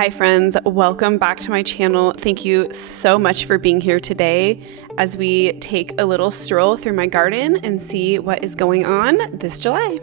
Hi friends, welcome back to my channel. Thank you so much for being here today as we take a little stroll through my garden and see what is going on this July.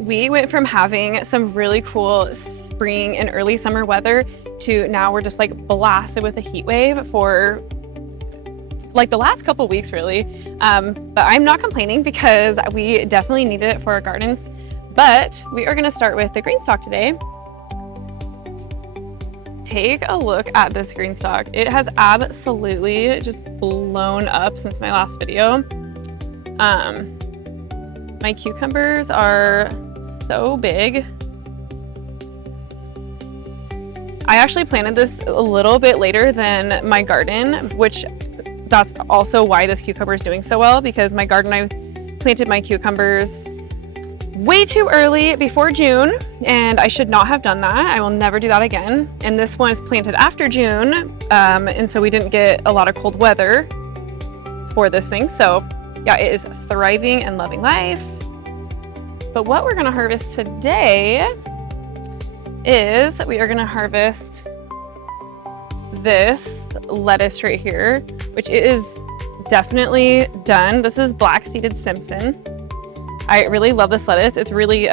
We went from having some really cool spring and early summer weather to now we're just like blasted with a heat wave for like the last couple weeks really. But I'm not complaining because we definitely needed it for our gardens. But we are gonna start with the green stalk today. Take a look at this green stalk. It has absolutely just blown up since my last video. My cucumbers are so big. I actually planted this a little bit later than my garden, which that's also why this cucumber is doing so well, because my garden, I planted my cucumbers way too early before June, and I should not have done that. I will never do that again. And this one is planted after June, and so we didn't get a lot of cold weather for this thing. So yeah, it is thriving and loving life. But what we're gonna harvest today is we are gonna harvest this lettuce right here, which is definitely done. This is black seeded Simpson. I really love this lettuce. It's really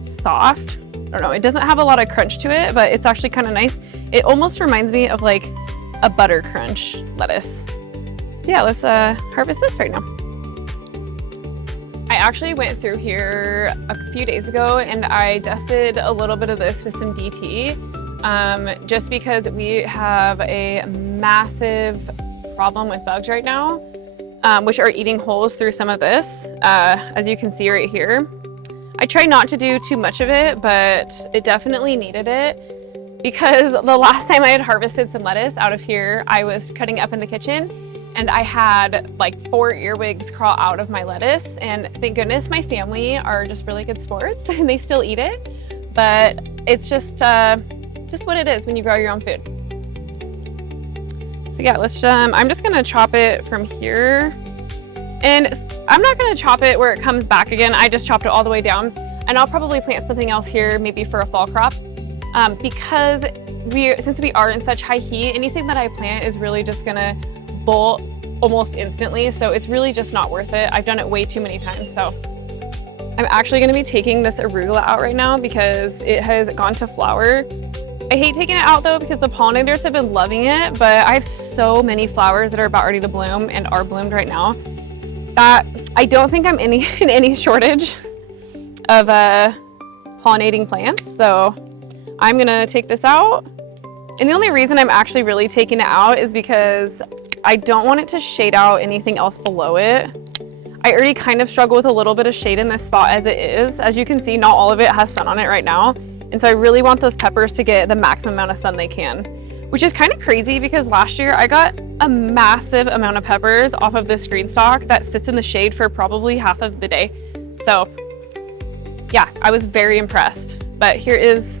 soft. I don't know, it doesn't have a lot of crunch to it, but it's actually kind of nice. It almost reminds me of like a butter crunch lettuce. So yeah, let's harvest this right now. I actually went through here a few days ago and I dusted a little bit of this with some DT, just because we have a massive problem with bugs right now. Which are eating holes through some of this, as you can see right here. I try not to do too much of it, but it definitely needed it because the last time I had harvested some lettuce out of here, I was cutting up in the kitchen and I had like 4 earwigs crawl out of my lettuce, and thank goodness my family are just really good sports and they still eat it, but it's just what it is when you grow your own food. So yeah, I'm just gonna chop it from here. And I'm not gonna chop it where it comes back again. I just chopped it all the way down. And I'll probably plant something else here, maybe for a fall crop. Because since we are in such high heat, anything that I plant is really just gonna bolt almost instantly. So it's really just not worth it. I've done it way too many times. So I'm actually gonna be taking this arugula out right now because it has gone to flower. I hate taking it out though because the pollinators have been loving it, but I have so many flowers that are about ready to bloom and are bloomed right now that I don't think I'm in any shortage of pollinating plants. So I'm gonna take this out. And the only reason I'm actually really taking it out is because I don't want it to shade out anything else below it. I already kind of struggle with a little bit of shade in this spot as it is. As you can see, not all of it has sun on it right now. And so I really want those peppers to get the maximum amount of sun they can, which is kind of crazy because last year I got a massive amount of peppers off of this green stalk that sits in the shade for probably half of the day. So yeah, I was very impressed. But here is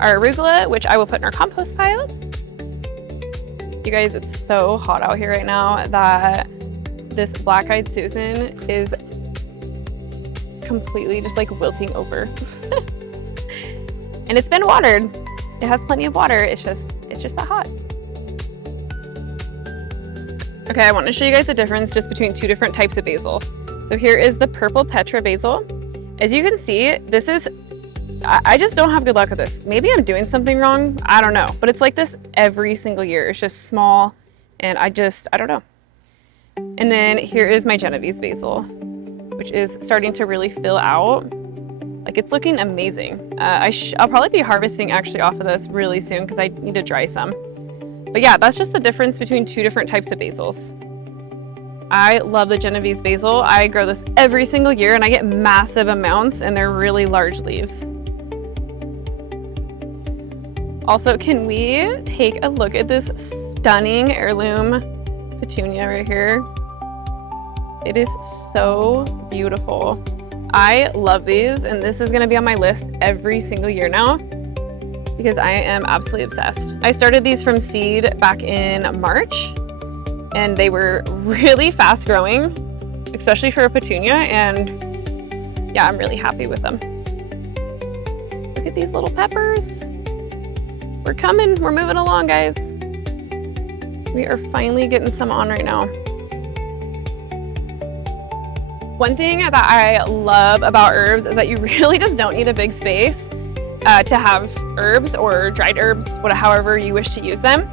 our arugula, which I will put in our compost pile. You guys, it's so hot out here right now that this black-eyed Susan is completely just like wilting over. And it's been watered. It has plenty of water. It's just that hot. Okay, I want to show you guys the difference just between two different types of basil. So here is the purple Petra basil. As you can see, this is, I just don't have good luck with this. Maybe I'm doing something wrong. I don't know. But it's like this every single year. It's just small and I don't know. And then here is my Genovese basil, which is starting to really fill out. Like it's looking amazing. I'll probably be harvesting actually off of this really soon because I need to dry some. But yeah, that's just the difference between two different types of basils. I love the Genovese basil. I grow this every single year and I get massive amounts and they're really large leaves. Also, can we take a look at this stunning heirloom petunia right here? It is so beautiful. I love these, and this is gonna be on my list every single year now because I am absolutely obsessed. I started these from seed back in March, and they were really fast growing, especially for a petunia, and yeah, I'm really happy with them. Look at these little peppers. We're coming, we're moving along, guys. We are finally getting some on right now. One thing that I love about herbs is that you really just don't need a big space to have herbs or dried herbs, however you wish to use them.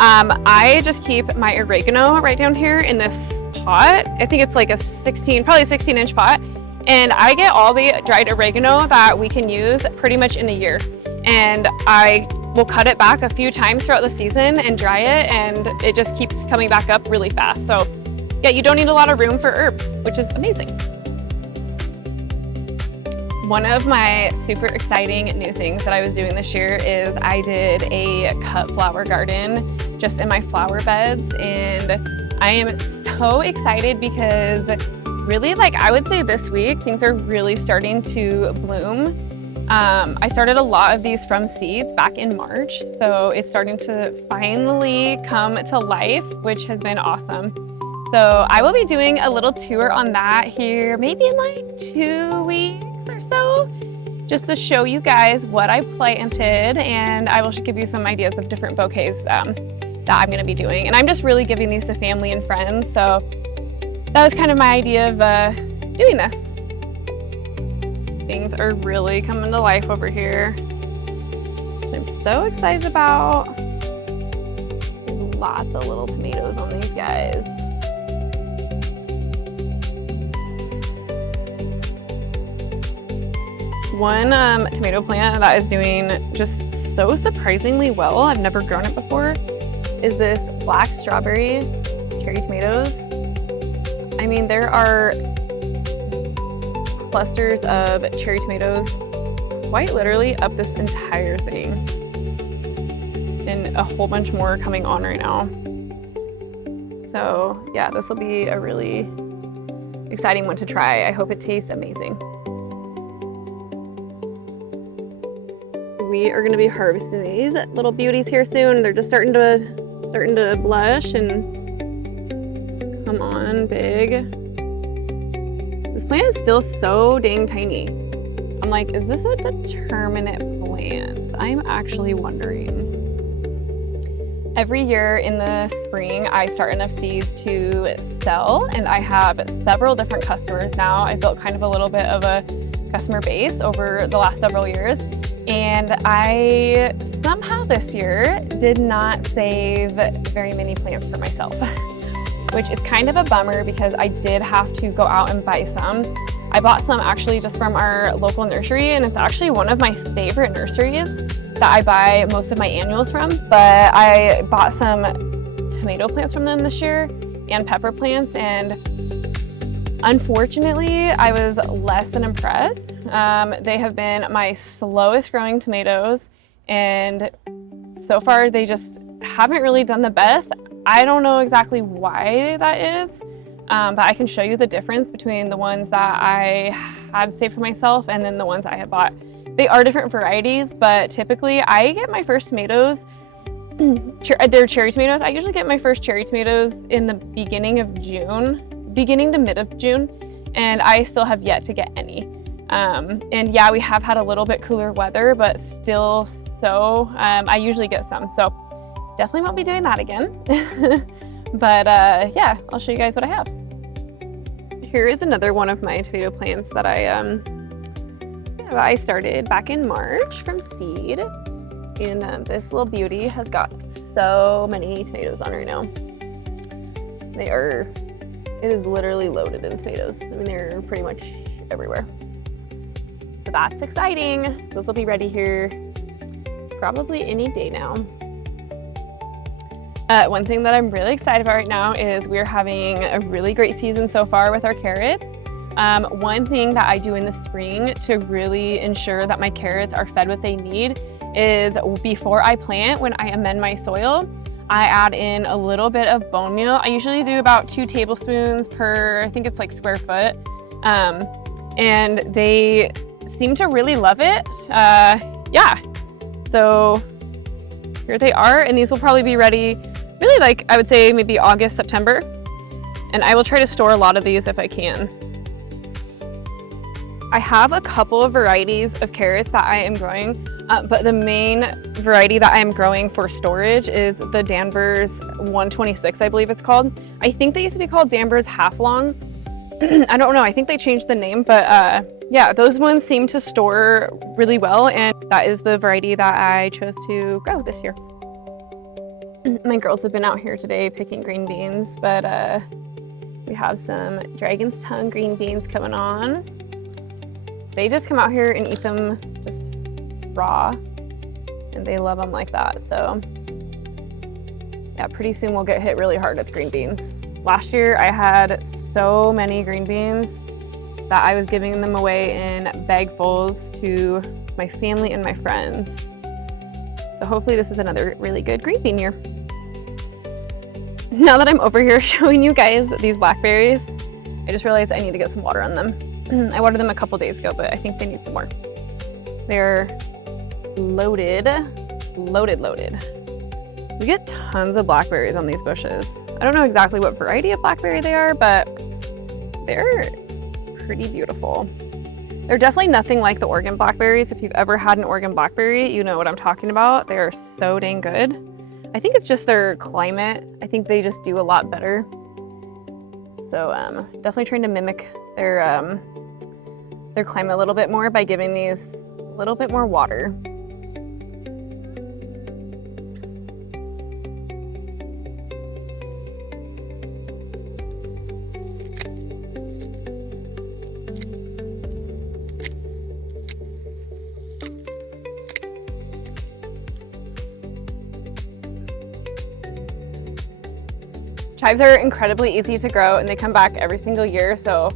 I just keep my oregano right down here in this pot. I think it's like probably a 16-inch pot. And I get all the dried oregano that we can use pretty much in a year. And I will cut it back a few times throughout the season and dry it, and it just keeps coming back up really fast. So yeah, you don't need a lot of room for herbs, which is amazing. One of my super exciting new things that I was doing this year is I did a cut flower garden just in my flower beds, and I am so excited because really, like, I would say this week things are really starting to bloom. I started a lot of these from seeds back in March, so it's starting to finally come to life, which has been awesome. So I will be doing a little tour on that here, maybe in like 2 weeks or so, just to show you guys what I planted, and I will give you some ideas of different bouquets that I'm gonna be doing. And I'm just really giving these to family and friends, so that was kind of my idea of doing this. Things are really coming to life over here. I'm so excited about. There's lots of little tomatoes on these guys. One tomato plant that is doing just so surprisingly well, I've never grown it before, is this black strawberry cherry tomatoes. I mean, there are clusters of cherry tomatoes quite literally up this entire thing, and a whole bunch more coming on right now. So yeah, this will be a really exciting one to try. I hope it tastes amazing. We are going to be harvesting these little beauties here soon. They're just starting to blush and come on big. This plant is still so dang tiny. I'm like, is this a determinate plant? I'm actually wondering. Every year in the spring, I start enough seeds to sell, and I have several different customers now. I built kind of a little bit of a customer base over the last several years. And I somehow this year did not save very many plants for myself, which is kind of a bummer because I did have to go out and buy some. I bought some actually just from our local nursery, and it's actually one of my favorite nurseries that I buy most of my annuals from. But I bought some tomato plants from them this year and pepper plants, and unfortunately, I was less than impressed. They have been my slowest growing tomatoes, and so far they just haven't really done the best. I don't know exactly why that is, but I can show you the difference between the ones that I had saved for myself and then the ones I had bought. They are different varieties, but typically I get my first tomatoes, they're cherry tomatoes. I usually get my first cherry tomatoes in the beginning of June. Beginning to mid of June, and I still have yet to get any. And yeah, we have had a little bit cooler weather, but still I usually get some, so definitely won't be doing that again. But yeah, I'll show you guys what I have. Here is another one of my tomato plants that I started back in March from seed, and this little beauty has got so many tomatoes on right now. It is literally loaded in tomatoes. I mean, they're pretty much everywhere. So that's exciting. Those will be ready here probably any day now. One thing that I'm really excited about right now is we're having a really great season so far with our carrots. One thing that I do in the spring to really ensure that my carrots are fed what they need is before I plant, when I amend my soil, I add in a little bit of bone meal. I usually do about 2 tablespoons per, I think it's like square foot. And they seem to really love it. Yeah, so here they are, and these will probably be ready really, like, I would say maybe August, September. And I will try to store a lot of these if I can. I have a couple of varieties of carrots that I am growing, but the main variety that I am growing for storage is the Danvers 126, I believe it's called. I think they used to be called Danvers Half Long. I don't know, I think they changed the name, but yeah, those ones seem to store really well, and that is the variety that I chose to grow this year. My girls have been out here today picking green beans, but we have some dragon's tongue green beans coming on. They just come out here and eat them just raw, and they love them like that. So yeah, pretty soon we'll get hit really hard with green beans. Last year I had so many green beans that I was giving them away in bagfuls to my family and my friends. So hopefully this is another really good green bean year. Now that I'm over here showing you guys these blackberries, I just realized I need to get some water on them. I watered them a couple days ago, but I think they need some more. They're loaded, loaded, loaded. We get tons of blackberries on these bushes. I don't know exactly what variety of blackberry they are, but they're pretty beautiful. They're definitely nothing like the Oregon blackberries. If you've ever had an Oregon blackberry, you know what I'm talking about. They are so dang good. I think it's just their climate. I think they just do a lot better. So definitely trying to mimic their climate a little bit more by giving these a little bit more water. Chives are incredibly easy to grow and they come back every single year. So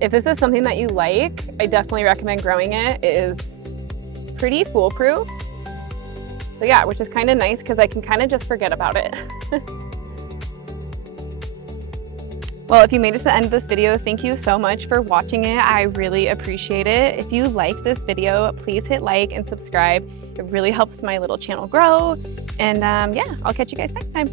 if this is something that you like, I definitely recommend growing it. It is pretty foolproof. So yeah, which is kind of nice because I can kind of just forget about it. Well, if you made it to the end of this video, thank you so much for watching it. I really appreciate it. If you liked this video, please hit like and subscribe. It really helps my little channel grow. And yeah, I'll catch you guys next time.